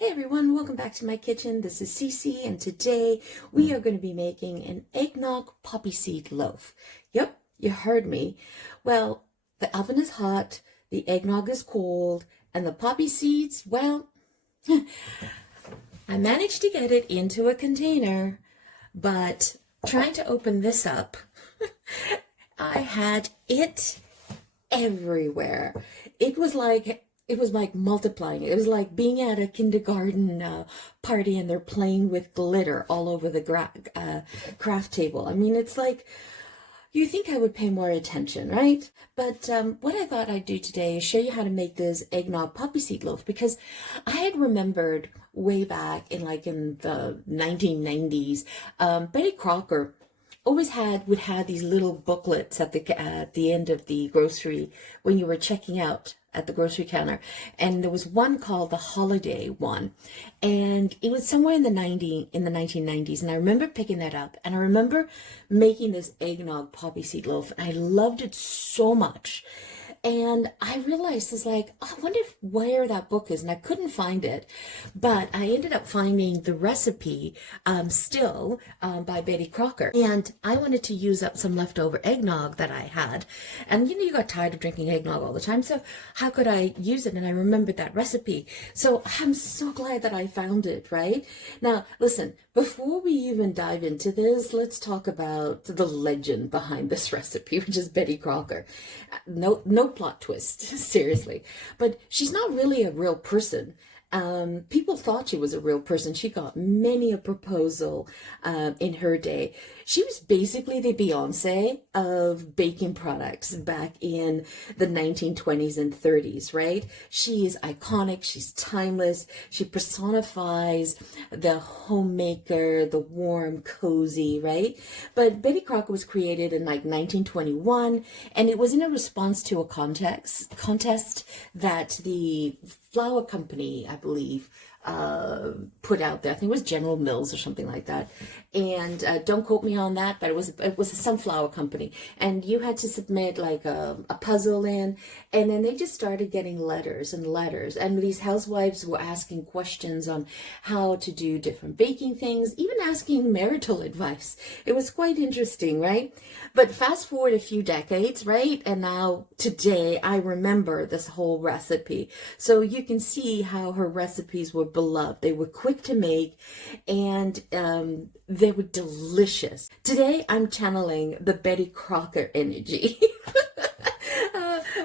Hey everyone, welcome back to my kitchen. This is Cece, and today we are going to be making an eggnog poppy seed loaf. Yep, you heard me. Well, the oven is hot, the eggnog is cold, and the poppy seeds, well, I managed to get it into a container, but trying to open this up, I had it everywhere. It was like multiplying. It was like being at a kindergarten party and they're playing with glitter all over the craft table. I mean, it's like, you think I would pay more attention, right? But what I thought I'd do today is show you how to make this eggnog poppy seed loaf, because I had remembered way back in the 1990s, Betty Crocker always would have these little booklets at the end of the grocery when you were checking out at the grocery counter, and there was one called the holiday one, and it was somewhere in the 1990s, and I remember picking that up, and I remember making this eggnog poppy seed loaf, and I loved it so much. And I realized, it's like, oh, I wonder where that book is, and I couldn't find it, but I ended up finding the recipe still by Betty Crocker, and I wanted to use up some leftover eggnog that I had, and you got tired of drinking eggnog all the time, so how could I use it? And I remembered that recipe, so I'm so glad that I found it. Right now, listen, before we even dive into this, let's talk about the legend behind this recipe, which is Betty Crocker. No plot twist, seriously. But she's not really a real person. People thought she was a real person. She got many a proposal in her day. She was basically the Beyonce of baking products back in the 1920s and 30s, right? She is iconic. She's timeless. She personifies the homemaker, the warm, cozy, right? But Betty Crocker was created in 1921, and it was in a response to a contest that the flour company, I believe, put out there. I think it was General Mills or something like that. And don't quote me on that, but it was a sunflower company. And you had to submit like a puzzle in, and then they just started getting letters and letters. And these housewives were asking questions on how to do different baking things, even asking marital advice. It was quite interesting, right? But fast forward a few decades, right? And now today I remember this whole recipe. So you can see how her recipes were beloved. They were quick to make, and they were delicious. Today I'm channeling the Betty Crocker energy.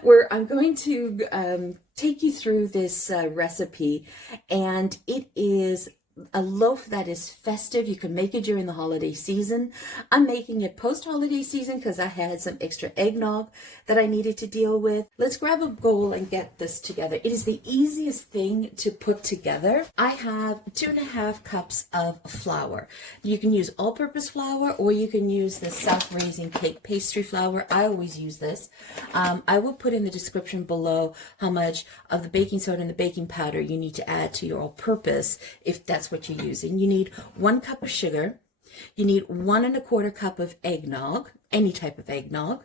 Where I'm going to take you through this recipe, and it is a loaf that is festive. You can make it during the holiday season. I'm making it post-holiday season because I had some extra eggnog that I needed to deal with. Let's grab a bowl and get this together. It is the easiest thing to put together. I have 2.5 cups of flour. You can use all-purpose flour, or you can use the self-raising cake pastry flour. I always use this. I will put in the description below how much of the baking soda and the baking powder you need to add to your all-purpose, if that's what you're using. You need 1 cup of sugar. You need 1.25 cup of eggnog, any type of eggnog.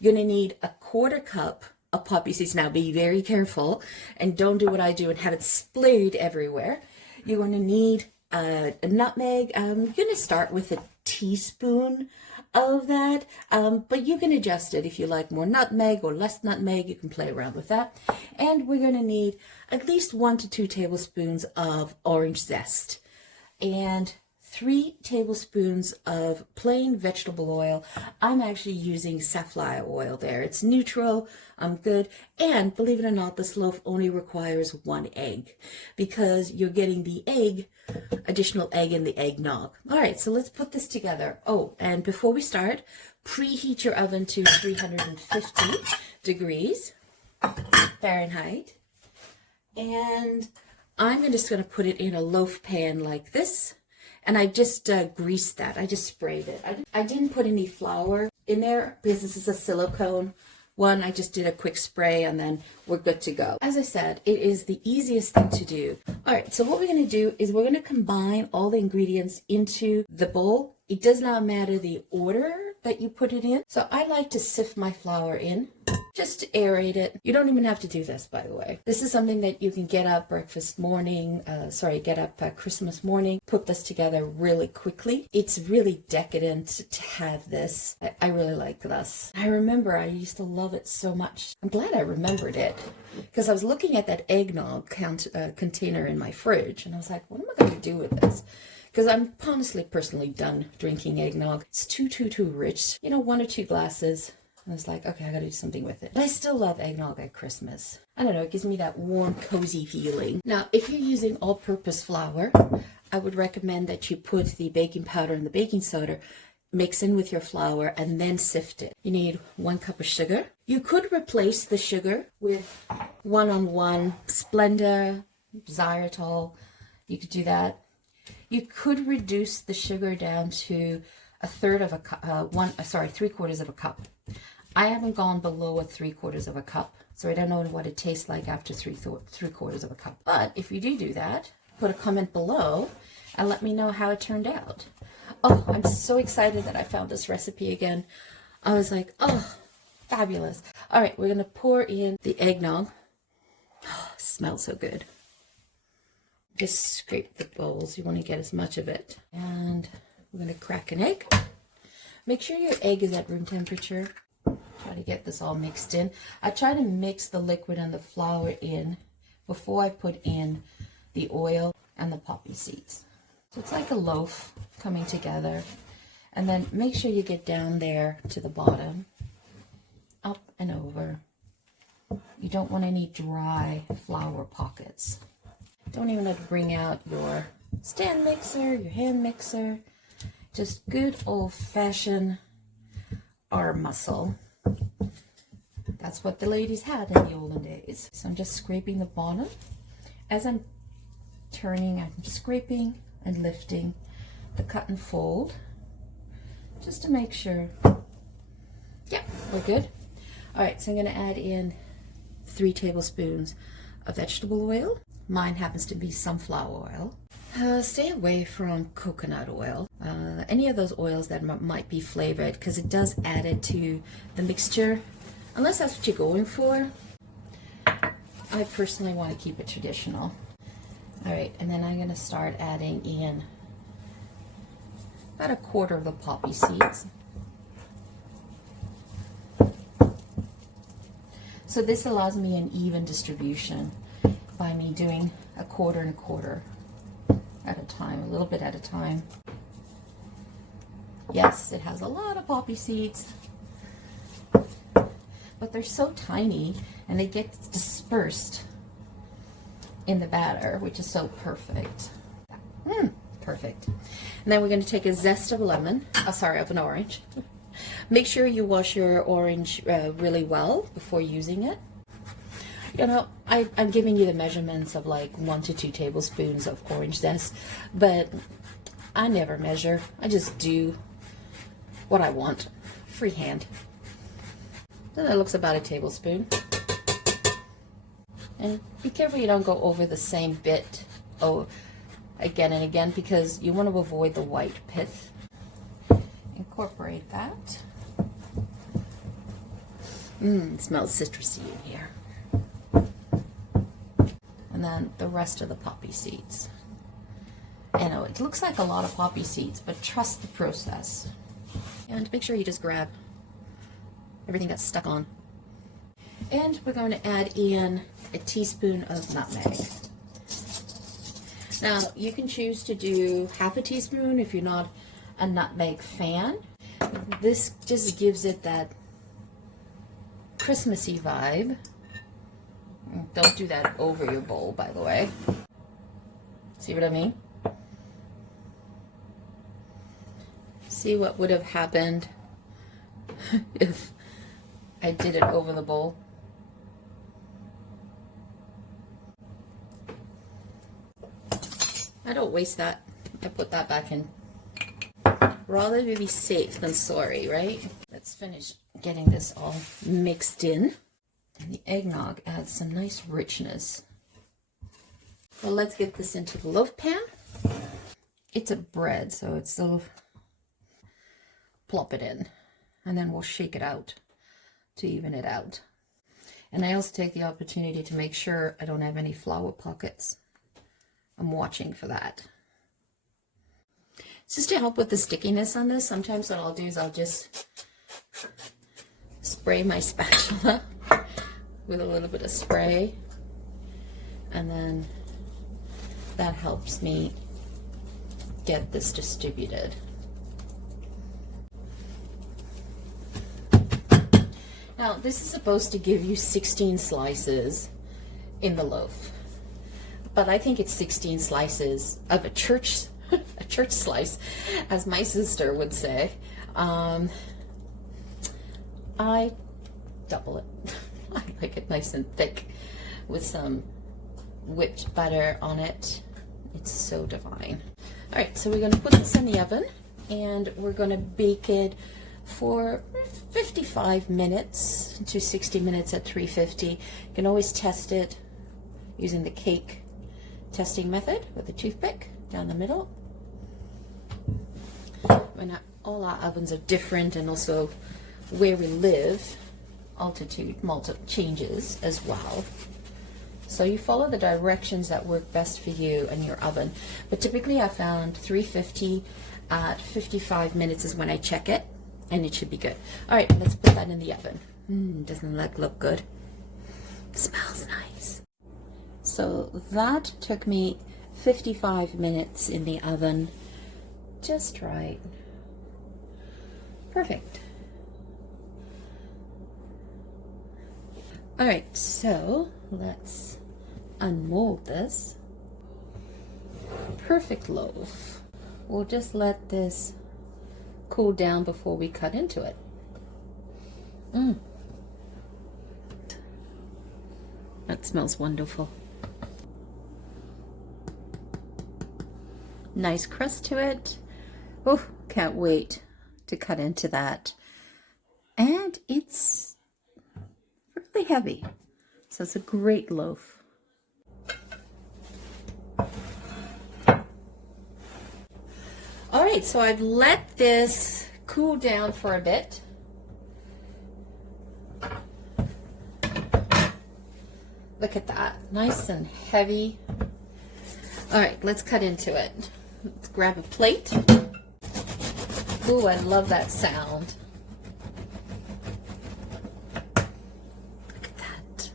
You're going to need 1/4 cup of poppy seeds. Now be very careful and don't do what I do and have it splayed everywhere. You're going to need a nutmeg. You're going to start with a teaspoon of that, but you can adjust it if you like more nutmeg or less nutmeg. You can play around with that. And we're going to need at least 1 to 2 tablespoons of orange zest and 3 tablespoons of plain vegetable oil. I'm actually using safflower oil there. It's neutral. I'm good. And believe it or not, this loaf only requires 1 egg because you're getting the additional egg in the eggnog. All right, so let's put this together. Oh, and before we start, preheat your oven to 350 degrees Fahrenheit. And I'm just going to put it in a loaf pan like this. And I just greased that. I just sprayed it. I didn't put any flour in there because this is a silicone one. I just did a quick spray and then we're good to go. As I said, it is the easiest thing to do. All right, so what we're going to do is we're going to combine all the ingredients into the bowl. It does not matter the order that you put it in. So I like to sift my flour in. just aerate it. You don't even have to do this, by the way. This is something that you can get up Christmas morning, put this together really quickly. It's really decadent to have this. I really like this. I remember I used to love it so much. I'm glad I remembered it because I was looking at that eggnog container in my fridge and I was like, what am I going to do with this? Because I'm honestly, personally done drinking eggnog. It's too rich. You know, 1 or 2 glasses. I was like, okay, I gotta do something with it. But I still love eggnog at Christmas. I don't know, it gives me that warm, cozy feeling. Now, if you're using all-purpose flour, I would recommend that you put the baking powder and the baking soda, mix in with your flour, and then sift it. You need 1 cup of sugar. You could replace the sugar with 1-on-1 Splenda, xylitol. You could do that. You could reduce the sugar down to 3/4 of a cup. I haven't gone below 3/4 of a cup, so I don't know what it tastes like after 3/4 of a cup. But if you do that, put a comment below and let me know how it turned out. Oh, I'm so excited that I found this recipe again. I was like, oh, fabulous. All right, we're gonna pour in the eggnog. Oh, it smells so good. Just scrape the bowls. You want to get as much of it. And we're going to crack an egg. Make sure your egg is at room temperature. Try to get this all mixed in. I try to mix the liquid and the flour in before I put in the oil and the poppy seeds. So it's like a loaf coming together. And then make sure you get down there to the bottom, up and over. You don't want any dry flour pockets. Don't even have to bring out your stand mixer, your hand mixer. Just good old-fashioned arm muscle. That's what the ladies had in the olden days. So I'm just scraping the bottom. As I'm turning, I'm scraping and lifting the cut and fold just to make sure. Yeah, we're good. All right, so I'm going to add in 3 tablespoons of vegetable oil. Mine happens to be sunflower oil. Stay away from coconut oil. Any of those oils that might be flavored, because it does add it to the mixture. Unless that's what you're going for. I personally want to keep it traditional. All right, and then I'm going to start adding in about 1/4 of the poppy seeds. So this allows me an even distribution by me doing 1/4 and 1/4 at a time, a little bit at a time. Yes, it has a lot of poppy seeds, but they're so tiny and they get dispersed in the batter, which is so perfect. Perfect. And then we're going to take a zest of lemon, of an orange. Make sure you wash your orange really well before using it. You know, I'm giving you the measurements of like 1 to 2 tablespoons of orange zest, but I never measure. I just do what I want, freehand. So that looks about 1 tablespoon. And be careful you don't go over the same bit again and again, because you want to avoid the white pith. Incorporate that. It smells citrusy in here. And then the rest of the poppy seeds. I know it looks like a lot of poppy seeds, but trust the process. And make sure you just grab everything that's stuck on. And we're going to add in a teaspoon of nutmeg. Now, you can choose to do 1/2 teaspoon if you're not a nutmeg fan. This just gives it that Christmassy vibe. Don't do that over your bowl, by the way. See what I mean? See what would have happened if I did it over the bowl. I don't waste that. I put that back in. Rather to be safe than sorry, right? Let's finish getting this all mixed in. And the eggnog adds some nice richness. Well, let's get this into the loaf pan. It's a bread, so it's still plop it in. And then we'll shake it out to even it out. And I also take the opportunity to make sure I don't have any flour pockets. I'm watching for that. Just to help with the stickiness on this, sometimes what I'll do is I'll just spray my spatula with a little bit of spray, and then that helps me get this distributed. Now, this is supposed to give you 16 slices in the loaf, but I think it's 16 slices of a church slice, as my sister would say. I double it. I like it nice and thick with some whipped butter on it. It's so divine. All right, so we're going to put this in the oven, and we're going to bake it for 55 minutes to 60 minutes at 350. You can always test it using the cake testing method with a toothpick down the middle. And all our ovens are different, and also where we live, altitude changes as well. So you follow the directions that work best for you and your oven. But typically I found 350 at 55 minutes is when I check it, and it should be good. All right, let's put that in the oven. Doesn't that look good? Smells nice. So that took me 55 minutes in the oven. Just right. Perfect. All right, so let's unmold this. Perfect loaf. We'll just let this cool down before we cut into it. That smells wonderful. Nice crust to it. Oh, can't wait to cut into that. And it's really heavy, so it's a great loaf. All right, so I've let this cool down for a bit. Look at that, nice and heavy. All right, let's cut into it. Let's grab a plate. Ooh, I love that sound. Look at that.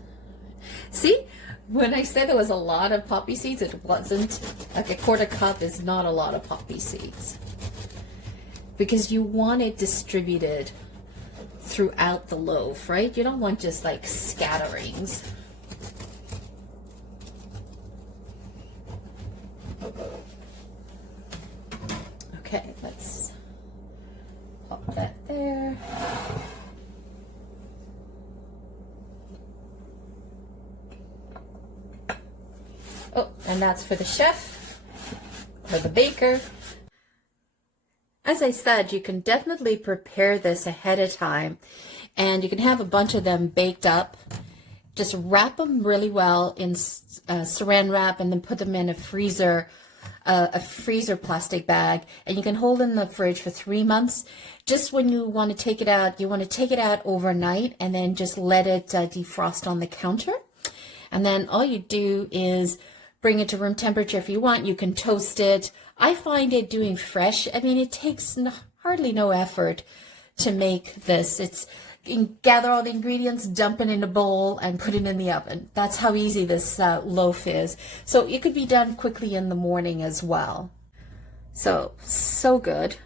See, when I said there was a lot of poppy seeds, it wasn't. Like a quarter cup is not a lot of poppy seeds, because you want it distributed throughout the loaf, right? You don't want just like scatterings. Okay, let's pop that there. Oh, and that's for the chef, for the baker. As I said, you can definitely prepare this ahead of time, and you can have a bunch of them baked up. Just wrap them really well in saran wrap, and then put them in a freezer plastic bag, and you can hold it in the fridge for 3 months. Just when you want to take it out, you want to take it out overnight, and then just let it defrost on the counter. And then all you do is bring it to room temperature. If you want, you can toast it. I find it doing fresh. I mean, it takes hardly no effort to make this. You can gather all the ingredients, dump it in a bowl, and put it in the oven. That's how easy this loaf is. So it could be done quickly in the morning as well. So good.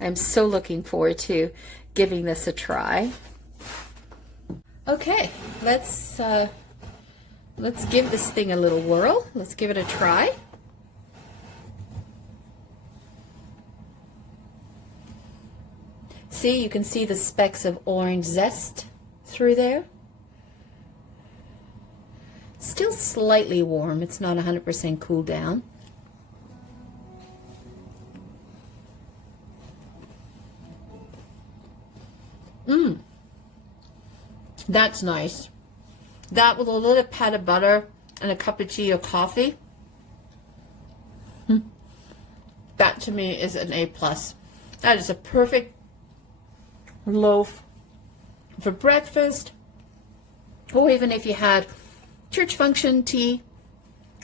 I'm so looking forward to giving this a try. Okay, let's give this thing a little whirl. Let's give it a try. See, you can see the specks of orange zest through there. Still slightly warm. It's not 100% cooled down. That's nice. That with a little pat of butter and a cup of tea or coffee. That to me is an A+. That is a perfect loaf for breakfast, or even if you had church function tea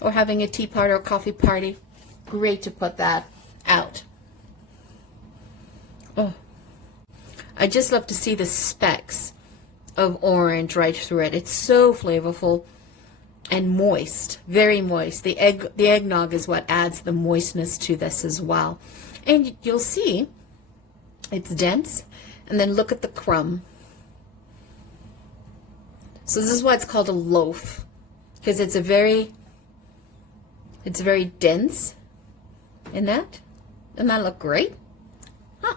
or having a tea party or coffee party, great to put that out. Oh, I just love to see the specks of orange right through it. It's so flavorful and moist, very moist. The eggnog is what adds the moistness to this as well. And you'll see it's dense. And then look at the crumb. So this is why it's called a loaf, because it's very dense in that. Doesn't that look great? Huh.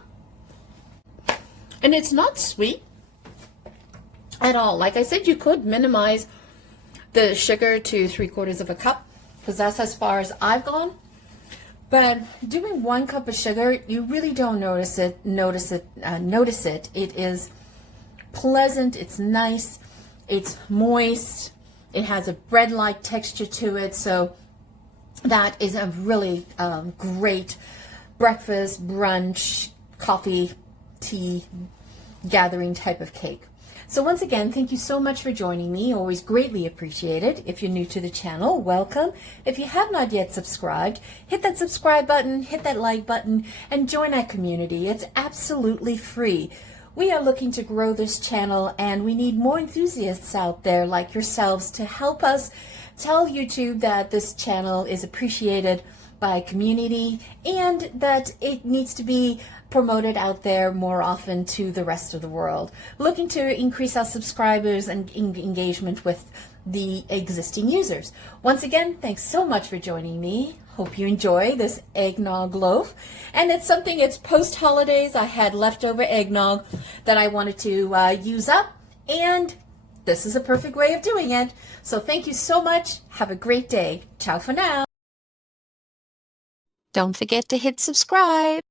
And it's not sweet at all. Like I said, you could minimize the sugar to 3/4 of a cup, because that's as far as I've gone. But doing 1 cup of sugar, you really don't notice it. It is pleasant. It's nice. It's moist. It has a bread-like texture to it. So that is a really great breakfast, brunch, coffee, tea gathering type of cake. So once again, thank you so much for joining me. Always greatly appreciated. If you're new to the channel, welcome. If you have not yet subscribed, hit that subscribe button, hit that like button, and join our community. It's absolutely free. We are looking to grow this channel, and we need more enthusiasts out there like yourselves to help us tell YouTube that this channel is appreciated by community and that it needs to be promoted out there more often to the rest of the world. Looking to increase our subscribers and engagement with the existing users. Once again, thanks so much for joining me. Hope you enjoy this eggnog loaf. And it's post-holidays. I had leftover eggnog that I wanted to use up, and this is a perfect way of doing it. So thank you so much. Have a great day. Ciao for now. Don't forget to hit subscribe.